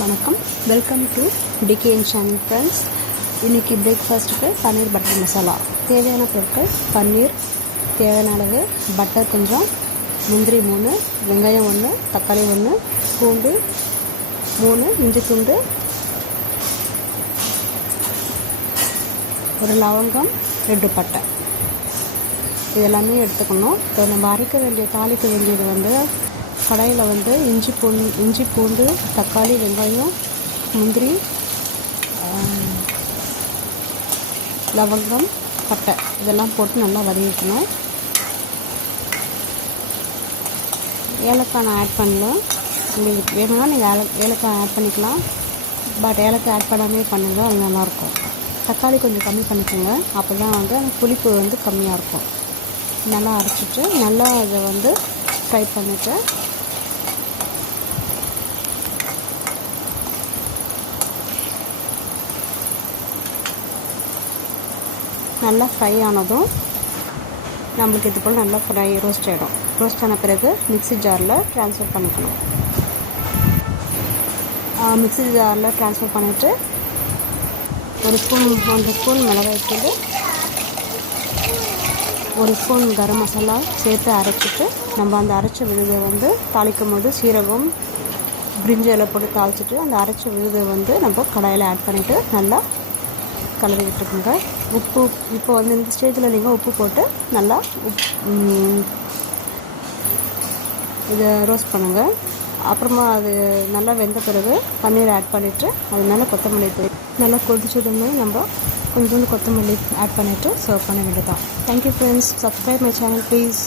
வணக்கம், welcome to TKN channel friends. இன்றைக்கி பிரேக்ஃபாஸ்ட்டுக்கு பன்னீர் பட்டர் மசாலா. தேவையான பொருட்கள்: பன்னீர் தேவையான அளவு, பட்டர் கொஞ்சம், முந்திரி 3, வெங்காயம் 1, தக்காளி 1, பூண்டு 3, இஞ்சி துண்டு, ஒரு லவங்கம், 2 பட்டை. இதெல்லாமே எடுத்துக்கணும். இப்போ நம்ம அரைக்க தாளிக்க வேண்டியது கடாயில் இஞ்சி பூண்டு, தக்காளி, வெங்காயம், முந்திரி, லவங்கம், பட்டை இதெல்லாம் போட்டு நல்லா வதக்கிக்கணும். ஏலக்காய் நான் ஆட் பண்ணல. உங்களுக்கு வேணும்னா நீங்கள் ஏலக்காய் ஆட் பண்ணிக்கலாம். பட் ஏலக்காய் ஆட் பண்ணாமே பண்ணுங்கள், அது நல்லாயிருக்கும். தக்காளி கொஞ்சம் கம்மி பண்ணிக்கோங்க, அப்போ தான் அந்த புளிப்பு கம்மியாக இருக்கும். நல்லா அரைச்சிட்டு நல்லா அதை ஃப்ரை பண்ணிவிட்டு நல்லா ஃப்ரை ஆனதும் நம்மளுக்கு இது போல் நல்லா ரோஸ்ட் ஆகிடும். ரோஸ்ட் ஆன பிறகு மிக்ஸி ஜாரில் ட்ரான்ஸ்ஃபர் பண்ணிக்கணும். மிக்ஸி ஜாரில் ட்ரான்ஸ்ஃபர் பண்ணிவிட்டு 1 ஸ்பூன் மிளகாய்த்தூள், 1 ஸ்பூன் கரம் மசாலா சேர்த்து அரைச்சிட்டு, நம்ம அந்த அரைச்ச விழுதை தாளிக்கும் போது சீரகம், பிரிஞ்சி இலை போட்டு தாளிச்சிட்டு அந்த அரைச்ச விழுதை நம்ம கடாயில் ஆட் பண்ணிவிட்டு நல்லா கலரி விட்டுருக்குங்க. உப்பு இப்போ இந்த ஸ்டேஜில் நீங்கள் உப்பு போட்டு நல்லா இதை ரோஸ்ட் பண்ணுங்கள். அப்புறமா அது நல்லா வெந்த பிறகு பன்னீர் ஆட் பண்ணிவிட்டு அது மேலே கொத்தமல்லி நல்லா கொதிச்சதுமே நம்ம கொஞ்சோண்டு கொத்தமல்லி ஆட் பண்ணிவிட்டு சர்வ் பண்ண வேண்டியதான். Thank you friends. Subscribe my channel please.